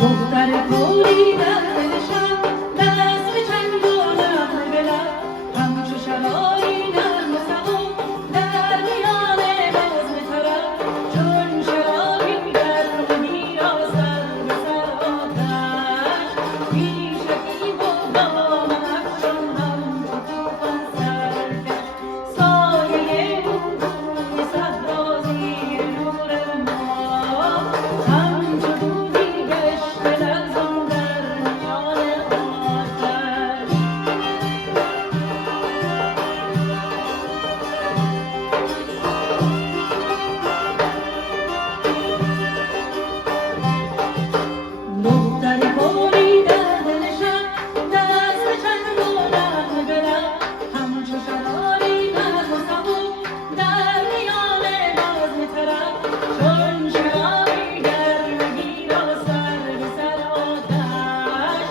دختر کوری در دلشم دست به چنگ و نغمه به لب همچو شراری نرم و سبک در میان بزم طرب چون شرابی گرم میرا سر به سر آتش پیشکی و دامن افشان همچو طوفان سرکش سایه او روی صحرا زیر نور ماه همچو دودی گشته لرزان در میان آتش دختر کوری در دلشم دست به چنگ و نغمه به لب همچو شراری نرم و سبک در میان بزم طرب چون شرابی گرم گیرا سر به سر آتش